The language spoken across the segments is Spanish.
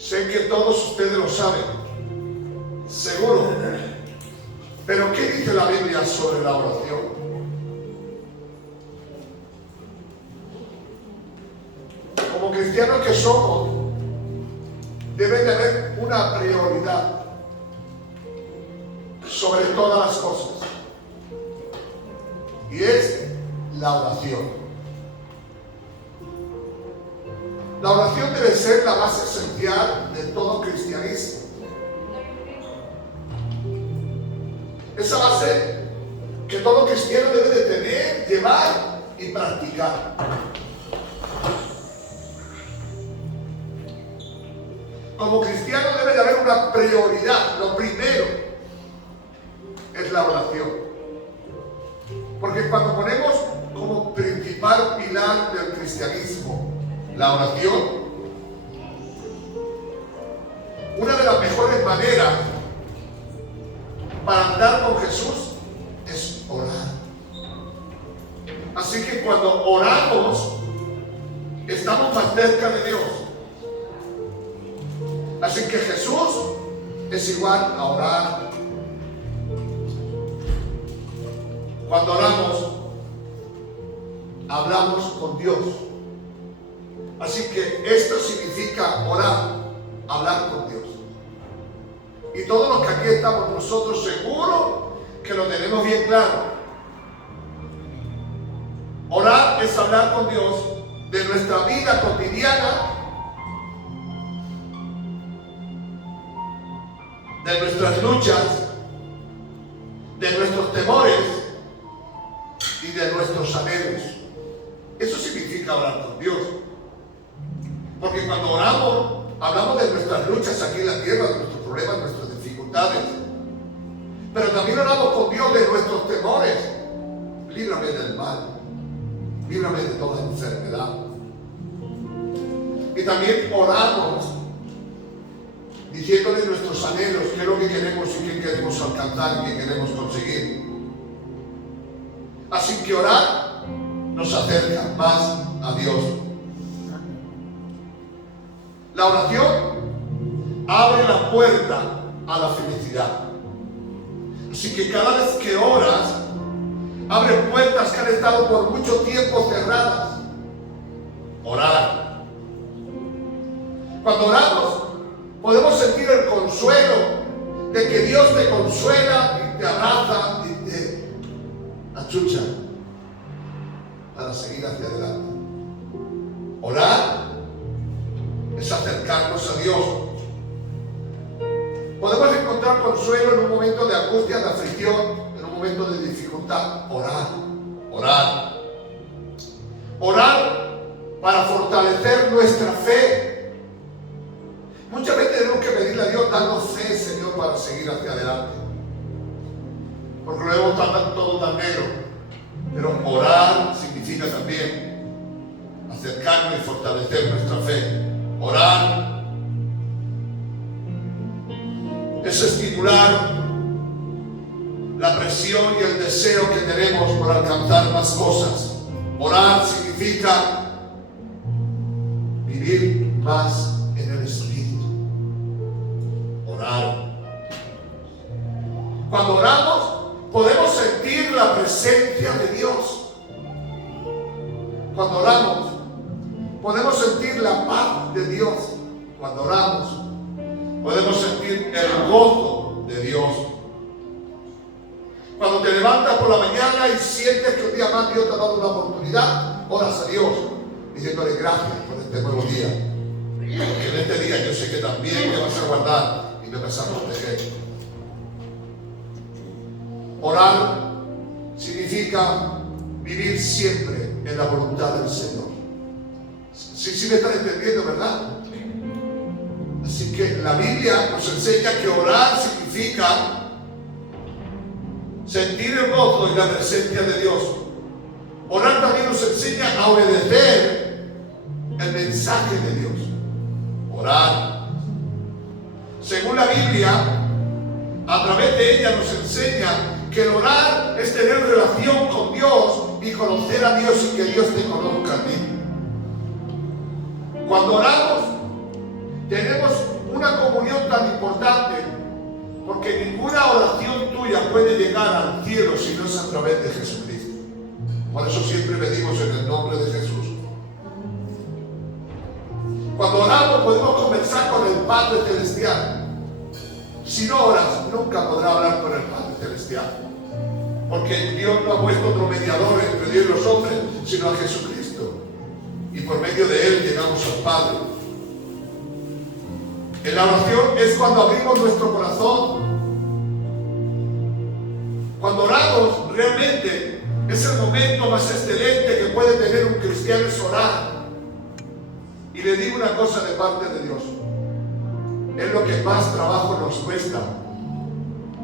Sé que todos ustedes lo saben, seguro. Pero ¿qué dice la Biblia sobre la oración? Como cristianos que somos, debe de haber una prioridad sobre todas las cosas. Y es la oración. La oración debe ser la base esencial de todo cristianismo. Esa base que todo cristiano debe de tener, llevar y practicar. Como cristiano debe de haber una prioridad. Lo primero es la oración. Porque cuando ponemos como principal pilar del cristianismo la oración, una de las mejores maneras para andar con Jesús es orar. Así que cuando oramos, estamos más cerca de Dios. Así que Jesús es igual a orar. Cuando oramos, hablamos con Dios. Así que esto significa orar, hablar con Dios. Y todos los que aquí estamos nosotros seguro que lo tenemos bien claro. Orar es hablar con Dios de nuestra vida cotidiana, de nuestras luchas, de nuestros temores y de nuestros anhelos. Eso significa hablar con Dios. Porque cuando oramos, hablamos de nuestras luchas aquí en la tierra, de nuestros problemas, de nuestras dificultades. Pero también oramos con Dios de nuestros temores. Líbrame del mal. Líbrame de toda enfermedad. Y también oramos diciéndole nuestros anhelos, qué es lo que queremos y qué queremos alcanzar y qué queremos conseguir. Así que orar nos acerca más a Dios. La oración abre la puerta a la felicidad. Así que cada vez que oras, abre puertas que han estado por mucho tiempo cerradas. Orar. Cuando oramos, podemos sentir el consuelo de que Dios te consuela y te abraza y te achucha para seguir hacia adelante. Orar es acercarnos a Dios. Podemos encontrar consuelo en un momento de angustia, de aflicción, en un momento de dificultad. Orar, orar. Orar para fortalecer nuestra fe. Muchas veces tenemos que pedirle a Dios, danos fe, Señor, para seguir hacia adelante. Porque lo vemos todo tan negro. Pero orar significa también acercarnos y fortalecer nuestra fe. Orar es estimular la presión y el deseo que tenemos por alcanzar más cosas. Orar significa vivir más en el Espíritu. Orar. Cuando oramos, podemos sentir la presencia de Dios. Cuando oramos, podemos sentir la paz de Dios. Cuando oramos, podemos sentir el gozo de Dios. Cuando te levantas por la mañana y sientes que un día más Dios te ha dado una oportunidad, oras a Dios, diciéndole gracias por este nuevo día. Porque en este día yo sé que también me vas a guardar y me vas a proteger. Orar significa vivir siempre en la voluntad del Señor. Sí me están entendiendo, ¿verdad? Así que la Biblia nos enseña que orar significa sentir el gozo y la presencia de Dios. Orar también nos enseña a obedecer el mensaje de Dios. Orar. Según la Biblia, a través de ella nos enseña que el orar es tener relación con Dios y conocer a Dios y que Dios te conozca a ti. Cuando oramos, tenemos una comunión tan importante, porque ninguna oración tuya puede llegar al cielo si no es a través de Jesucristo. Por eso siempre pedimos en el nombre de Jesús. Cuando oramos podemos conversar con el Padre Celestial. Si no oras, nunca podrás hablar con el Padre Celestial. Porque Dios no ha puesto otro mediador entre Dios y los hombres, sino a Jesucristo. Y por medio de Él llegamos al Padre. En la oración es cuando abrimos nuestro corazón. Cuando oramos, realmente es el momento más excelente que puede tener un cristiano, es orar. Y le digo una cosa de parte de Dios. Es lo que más trabajo nos cuesta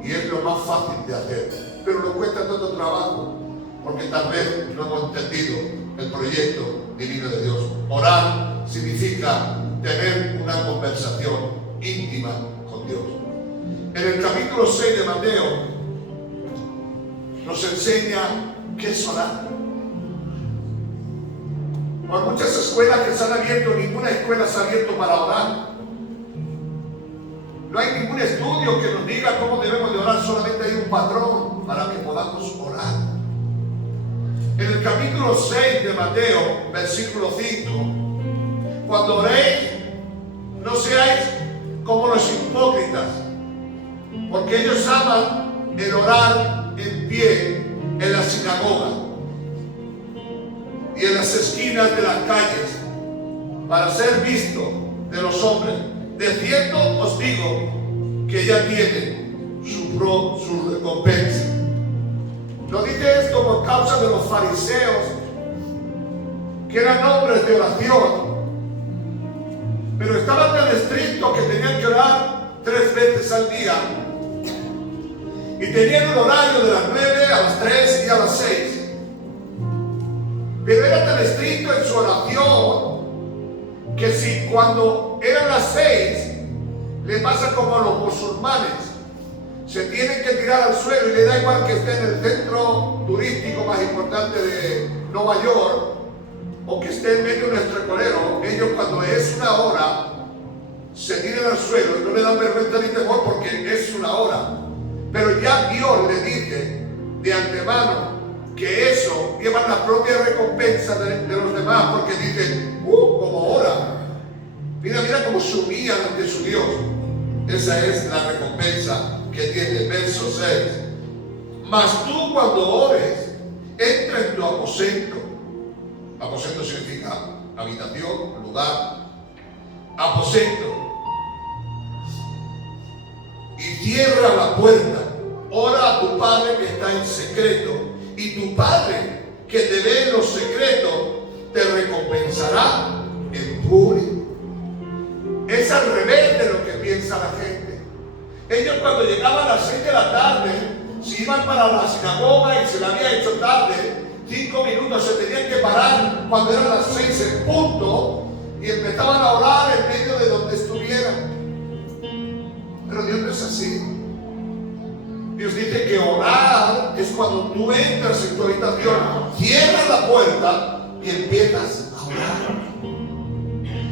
y es lo más fácil de hacer. Pero nos cuesta tanto trabajo porque tal vez no hemos entendido el proyecto divino de Dios. Orar significa tener una conversación íntima con Dios. En el capítulo 6 de Mateo nos enseña qué es orar. Por muchas escuelas que se han abierto, ninguna escuela se ha abierto para orar. No hay ningún estudio que nos diga cómo debemos de orar, solamente hay un patrón para que podamos orar. En el capítulo 6 de Mateo, versículo 5, cuando oréis, no seáis como los hipócritas, porque ellos aman el orar en pie en la sinagoga y en las esquinas de las calles para ser visto de los hombres. De cierto os digo que ya tienen su recompensa. No dice esto por causa de los fariseos, que eran hombres de oración, pero estaban tan estrictos que tenían que orar 3 veces al día. Y tenían un horario de las 9 a las 3 y a las 6. Pero era tan estricto en su oración que si cuando eran las 6 le pasa como a los musulmanes, se tienen que tirar al suelo y le da igual que esté en el centro turístico más importante de Nueva York o que esté en medio de un estrecolero, ellos cuando es una hora se tiran al suelo y no le dan vergüenza ni temor porque es una hora. Pero ya Dios le dice de antemano que eso lleva la propia recompensa de los demás, porque dicen, como ora, mira cómo se humillan ante su Dios. Esa es la recompensa que tiene. Verso 6. Mas tú cuando ores, entra en tu aposento. Aposento significa habitación, lugar. Aposento. Y cierra la puerta. Ora a tu Padre que está en secreto. Y tu Padre que te ve en los secretos te recompensará en público. Es al revés de lo que piensa la gente. Ellos cuando llegaban a las 6 de la tarde, se iban para la sinagoga y se le había hecho tarde, 5 minutos se tenían que parar cuando eran las 6 en punto y empezaban a orar en medio de donde estuvieran. Pero Dios no es así. Dios dice que orar es cuando tú entras en tu habitación, cierras la puerta y empiezas a orar.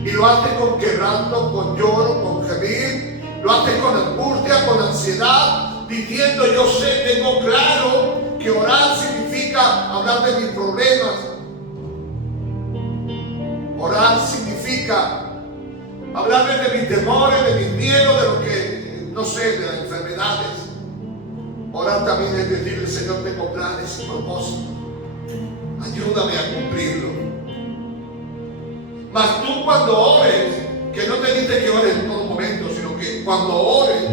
Y lo hace con quebranto, con lloro, con gemir, lo hace con angustia, con ansiedad, diciendo: yo sé, tengo claro que orar significa hablar de mis problemas. Orar significa hablarles de mis temores, de mis miedos, de lo que, no sé, de las enfermedades. Orar también es decirle: Señor, tengo planes y propósitos, ayúdame a cumplirlo. Mas tú cuando ores, que no te dice que ores en todo momento, sino que cuando ores,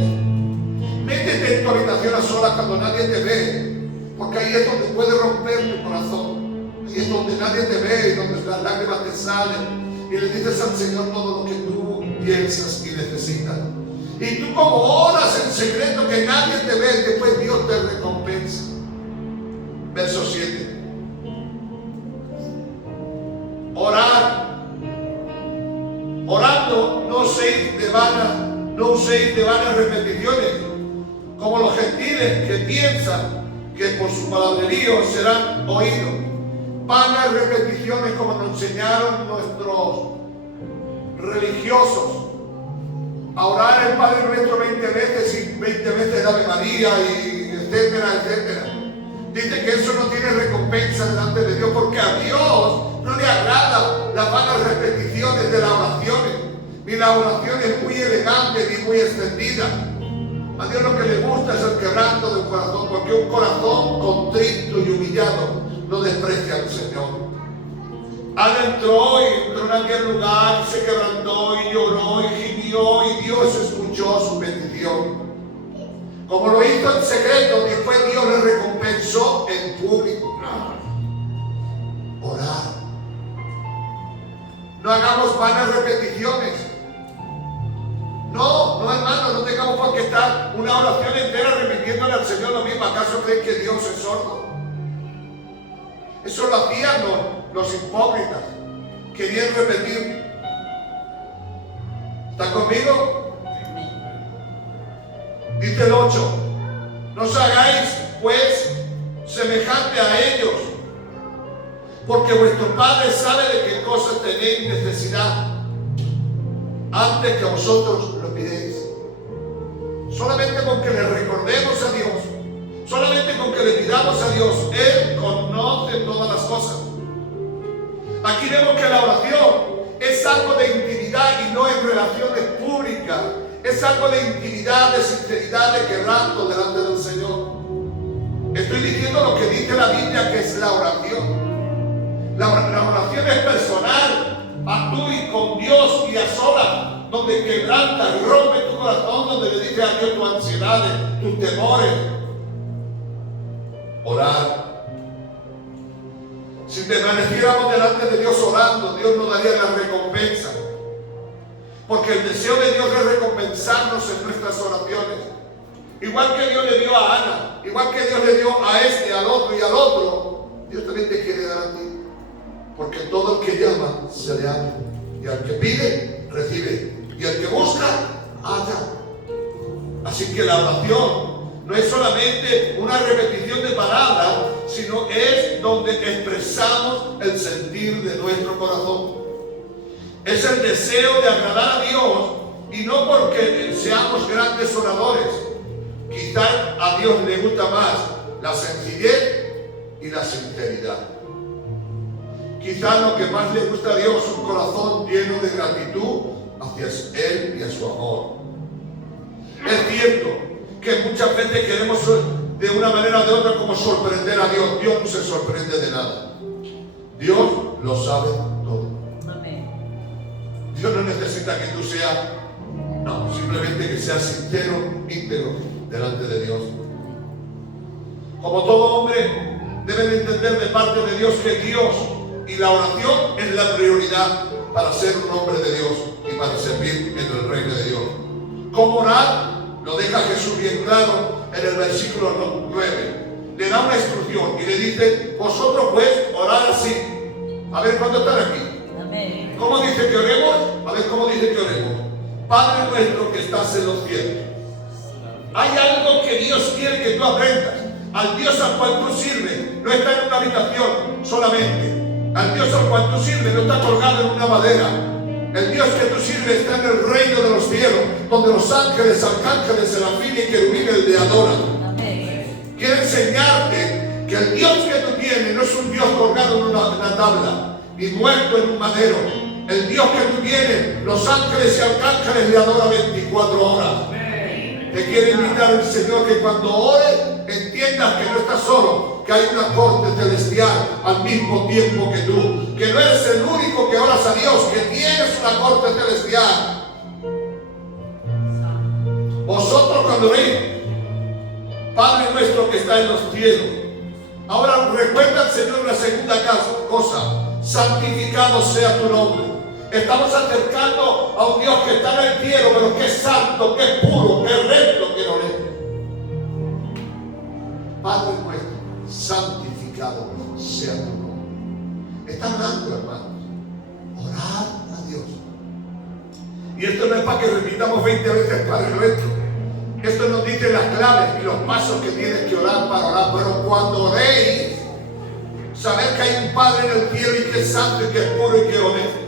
métete en tu habitación a solas cuando nadie te ve, porque ahí es donde puede romper tu corazón. Ahí es donde nadie te ve y donde las lágrimas te salen y le dices al Señor todo lo que tú piensas y necesitas. Y tú como oras en secreto que nadie te ve, después Dios te recompensa. Verso 7. Orar. Orando no uséis de vanas repeticiones, como los gentiles que piensan que por su palabrerío serán oídos. Vanas repeticiones, como nos enseñaron nuestros religiosos. a orar el Padre Nuestro 20 veces y 20 veces el Ave María y etcétera, etcétera. Dice que eso no tiene recompensa delante de Dios, porque a Dios no le agrada las vanas repeticiones de las oraciones, ni las oraciones muy elegantes ni muy extendidas. A Dios lo que le gusta es el quebranto del corazón, porque un corazón contrito y humillado no desprecia al Señor. Él entró en aquel lugar y se quebrantó y lloró y gimió y Dios escuchó su petición. Como lo hizo en secreto, después Dios le recompensó en público. Orar. No hagamos vanas repeticiones. No, hermano, no tengamos por qué estar una oración entera repitiéndole al Señor lo mismo. ¿Acaso creen que Dios es sordo? Eso lo hacían los hipócritas. Querían repetir. ¿Está conmigo? Dice el 8. No os hagáis pues semejante a ellos, porque vuestro Padre sabe de qué cosas tenéis necesidad antes que vosotros lo pidéis. Solamente con que le recordemos a Dios, solamente con que le pidamos a Dios, Él conoce todas las cosas. Aquí vemos que la oración es algo de intimidad y no en relaciones públicas. Es algo de intimidad, de sinceridad, de quebranto delante del Señor. Estoy diciendo lo que dice la Biblia que es la oración. La oración es personal, a tú y con Dios y a solas, donde quebranta y rompe tu corazón, donde le dices a Dios tus ansiedades, tus temores. Orar. Si permaneciéramos delante de Dios orando, Dios nos daría la recompensa. Porque el deseo de Dios es recompensarnos en nuestras oraciones. Igual que Dios le dio a Ana, igual que Dios le dio a este, al otro y al otro, Dios también te quiere dar a ti. Porque todo el que llama, se le abre. Y al que pide, recibe. Y al que busca, halla. Así que la oración no es solamente una repetición de palabras, sino es donde expresamos el sentir de nuestro corazón. Es el deseo de agradar a Dios, y no porque seamos grandes oradores. Quizás a Dios le gusta más la sencillez y la sinceridad. Quizás lo que más le gusta a Dios es un corazón lleno de gratitud hacia Él y a su amor. Es cierto que muchas veces queremos de una manera o de otra como sorprender a Dios. Dios no se sorprende de nada. Dios lo sabe todo. Dios no necesita que tú seas, no, simplemente que seas sincero, íntegro delante de Dios. Como todo hombre debe de entender de parte de Dios que Dios y la oración es la prioridad para ser un hombre de Dios y para servir en el reino de Dios. ¿Cómo orar? Lo deja Jesús bien claro en el versículo 9. Le da una instrucción y le dice: vosotros pues orad así. A ver, ¿cuándo están aquí? Amén. ¿Cómo dice que oremos? A ver, ¿cómo dice que oremos? Padre nuestro que estás en los cielos. Hay algo que Dios quiere que tú aprendas. Al Dios al cual tú sirves no está en una habitación solamente. Al Dios al cual tú sirves no está colgado en una madera. El Dios que tú sirves está en el reino de los cielos, donde los ángeles, arcángeles, serafines y querubines le adoran. Amén. Quiere enseñarte que el Dios que tú tienes no es un Dios colgado en una tabla, ni muerto en un madero. El Dios que tú tienes, los ángeles y arcángeles le adoran 24 horas. Te quiere invitar el Señor que cuando ores entiendas que no estás solo, que hay una corte celestial al mismo tiempo que tú, que no eres el único que oras a Dios, que tienes una corte celestial. Vosotros cuando oréis, Padre nuestro que está en los cielos. Ahora recuerda al Señor la segunda cosa: santificado sea tu nombre. Estamos acercando a un Dios que está en el cielo, pero que es santo, que es puro, que es recto, que no lee. Padre nuestro, santificado sea tu nombre. Está orando, hermanos. Orar a Dios. Y esto no es para que repitamos 20 veces Padre nuestro. Esto nos dice las claves y los pasos que tienes que orar para orar. Pero cuando oréis, saber que hay un Padre en el cielo y que es santo y que es puro y que es honesto.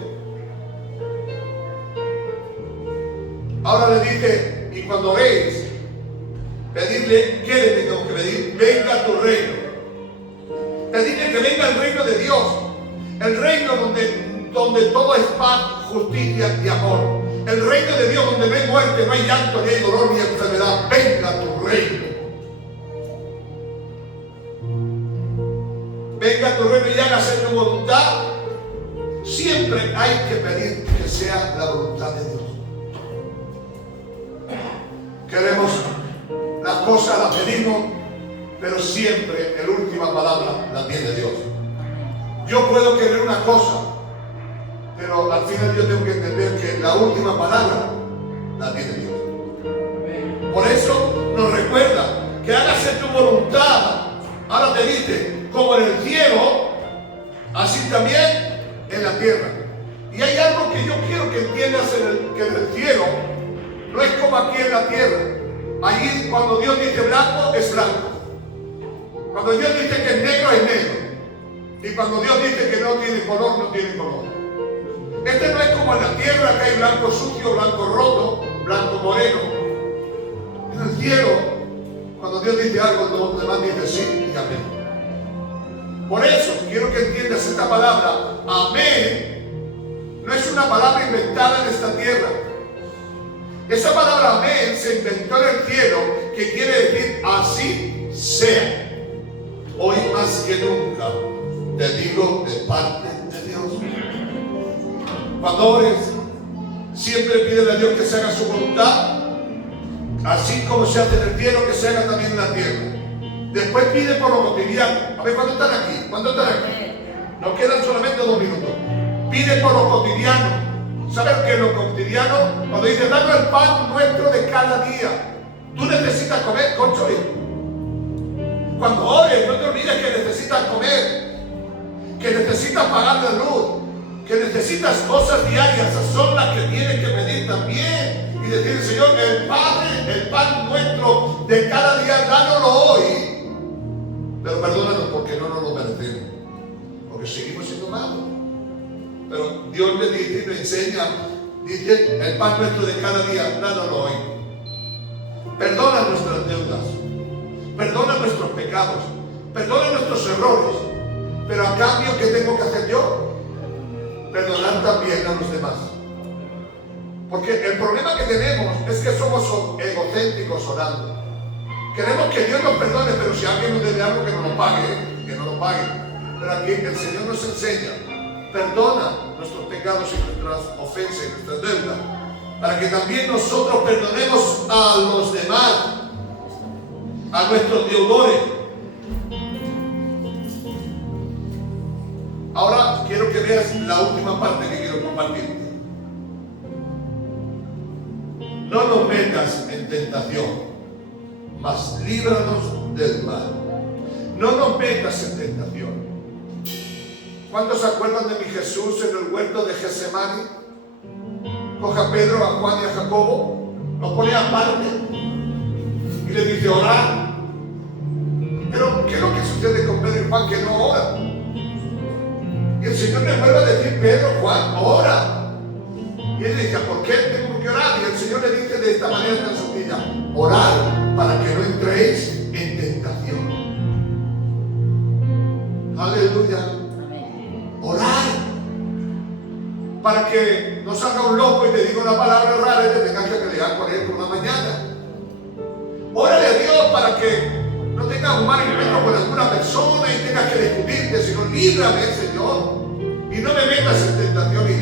Ahora le dice, y cuando oréis, pedirle, ¿qué le tengo que pedir? Venga tu reino. Pedirle que venga el reino de Dios. El reino donde todo es paz, justicia y amor. El reino de Dios donde no hay muerte, no hay llanto, ni hay dolor, ni enfermedad. Venga tu reino. Venga tu reino y hágase tu voluntad. Siempre hay que pedir que sea la voluntad de Dios. Queremos las cosas, las pedimos, pero siempre la última palabra la tiene Dios. Yo puedo querer una cosa, pero al final yo tengo que entender que la última palabra la tiene Dios. Por eso nos recuerda que hágase tu voluntad. Ahora te dice, como en el cielo, así también en la tierra. Y hay algo que yo quiero que entiendas que en el cielo no es como aquí en la tierra. Allí cuando Dios dice blanco, es blanco. Cuando Dios dice que es negro, es negro. Y cuando Dios dice que no tiene color, no tiene color. Este no es como en la tierra, que hay blanco sucio, blanco roto, blanco moreno. En el cielo, cuando Dios dice algo, los demás dicen sí y amén. Por eso quiero que entiendas esta palabra, amén, no es una palabra inventada en esta tierra. Esa palabra amén se inventó en el cielo, que quiere decir así sea. Hoy más que nunca te digo de parte de Dios. Cuando ores, siempre pídele a Dios que se haga su voluntad, así como se hace en el cielo, que se haga también en la tierra. Después pide por lo cotidiano. A ver, ¿cuándo están aquí? ¿Cuándo están aquí? Nos quedan solamente 2 minutos. Pide por lo cotidiano. ¿Sabes qué es lo cotidiano? Cuando dice, danos el pan nuestro de cada día. Tú necesitas comer, concho. Cuando ores, no te olvides que necesitas comer, que necesitas pagar la luz, que necesitas cosas diarias. Esas son las que tienes que pedir también. Y decir, Señor, el pan nuestro de cada día, dánoslo hoy. Pero perdónanos porque no nos lo merecemos, porque seguimos siendo malos. Pero Dios le dice y le enseña, dice, el pan nuestro de cada día, dánoslo hoy. Perdona nuestras deudas, perdona nuestros pecados, perdona nuestros errores. Pero a cambio, ¿qué tengo que hacer yo? Perdonar también a los demás. Porque el problema que tenemos es que somos egocéntricos orando. Queremos que Dios nos perdone, pero si alguien nos debe algo, que no lo pague, que no lo pague. Pero aquí el Señor nos enseña, perdona nuestros pecados y nuestras ofensas y nuestras deudas, para que también nosotros perdonemos a los demás, a nuestros deudores. Ahora quiero que veas la última parte que quiero compartirte. No nos metas en tentación, mas líbranos del mal. No nos metas en tentación. ¿Cuántos se acuerdan de mi Jesús en el huerto de Getsemaní? Coge a Pedro, a Juan y a Jacobo, los pone aparte y le dice orar. Pero ¿qué es lo que sucede con Pedro y Juan? Que no oran. Y el Señor le vuelve a decir, Pedro, Juan, ora. Y él dice, ¿por qué tengo que orar? Y el Señor le dice de esta manera tan sencilla, orar para que no entréis en tentación. Aleluya. Orar para que no salga un loco y te diga una palabra rara y te tengas que pelear con él por la mañana. Órale a Dios para que no tengas un mal encuentro con alguna persona y tengas que discutirte, sino líbrame, Señor, y no me metas en tentación, y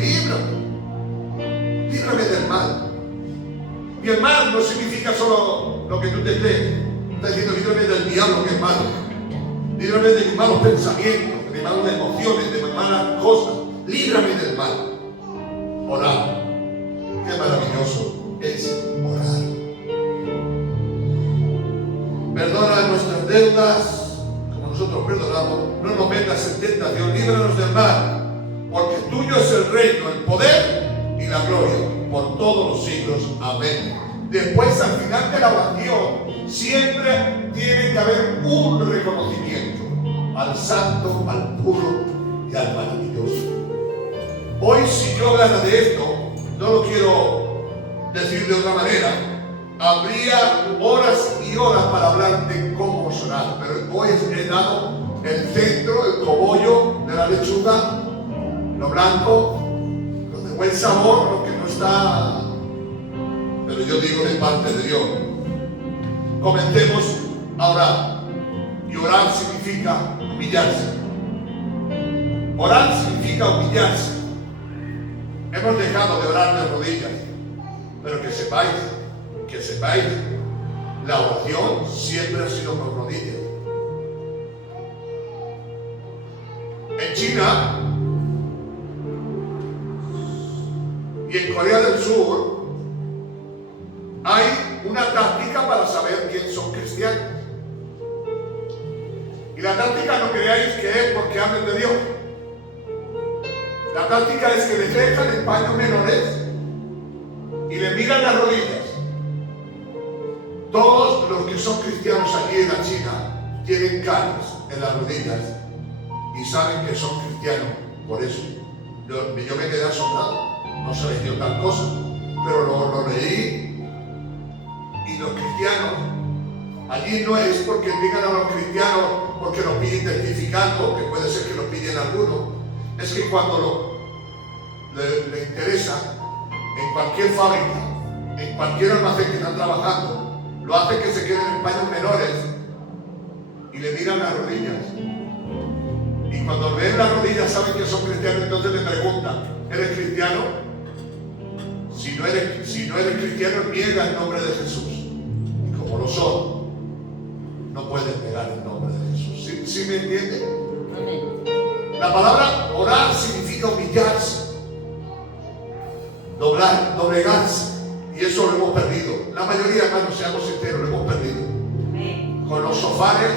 líbrame del mal. Y el mal no significa solo lo que tú te crees. Está diciendo, líbrame del diablo que es malo, líbrame de mis malos pensamientos, de mis malas emociones, de mis malas cosas. Líbrame del mal. Orar. Qué maravilloso es orar. Perdona nuestras deudas como nosotros perdonamos. No nos metas en tentación, líbranos del mal, porque tuyo es el reino, el poder y la gloria por todos los siglos. Amén. Después, al final de la oración, siempre tiene que haber un reconocimiento al santo, al puro y al maravilloso. Hoy, si yo hablara de esto, no lo quiero decir de otra manera, habría horas y horas para hablar de cómo orar, pero hoy he dado el centro, el cogollo de la lechuga, lo blanco, lo de buen sabor, lo que no está, pero yo digo de parte de Dios. Comencemos a orar. Y orar significa humillarse. Orar significa humillarse. Hemos dejado de orar de rodillas, pero que sepáis, la oración siempre ha sido con rodillas. En China y en Corea del Sur hay una táctica para saber quién son cristianos. Y la táctica no creáis que es porque hablen de Dios. La táctica es que les dejan en paños menores y le miran las rodillas. Todos los que son cristianos aquí en la China tienen canas en las rodillas y saben que son cristianos. Por eso yo me quedé asombrado. No sabía yo tal cosa, pero lo leí. Y los cristianos, allí no es porque digan a los cristianos porque los pillen testificando, que puede ser que los pillen algunos. Es que cuando le interesa, en cualquier fábrica, en cualquier almacén que están trabajando, lo hacen que se queden en paños menores y le miran las rodillas. Y cuando ven las rodillas saben que son cristianos, entonces le preguntan, ¿eres cristiano? Si no eres cristiano, niega el nombre de Jesús. Y como lo son, no pueden negar el nombre de Jesús. ¿Sí me entienden? La palabra orar significa humillarse, doblegarse. Y eso lo hemos perdido. La mayoría, hermanos, seamos sinceros, lo hemos perdido. Con los sofares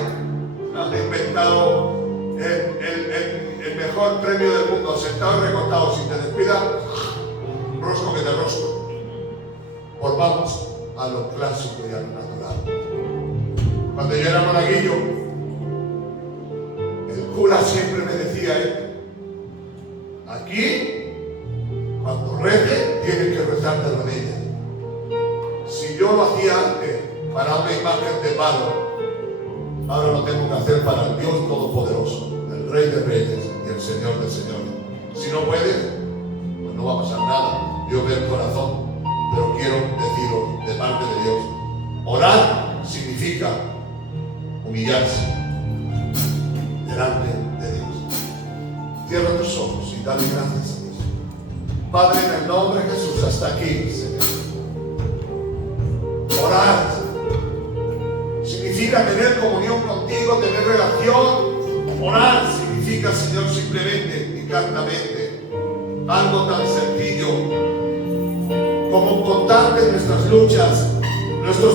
han inventado el mejor premio del mundo. Sentado y recostado, si te descuidas, un rosco que te rosco. Volvamos a lo clásico y a lo natural. Cuando yo era monaguillo, el cura siempre me decía esto: aquí, cuando rece, tienes que rezar de rodillas. Si yo lo hacía antes para una imagen de palo, ahora lo tengo que hacer para el Dios Todopoderoso, el Rey de Reyes y el Señor de Señores. Si no puedes, pues no va a pasar nada. Dios ve el corazón, pero quiero deciros de parte de Dios: orar significa humillarse delante de Dios. Cierra tus ojos y dale gracias a Dios. Padre, en el nombre de Jesús, hasta aquí, Señor. Orar significa tener comunión contigo, tener relación. Orar significa, Señor, simplemente y cantamente algo tan sencillo como contarte nuestras luchas, nuestros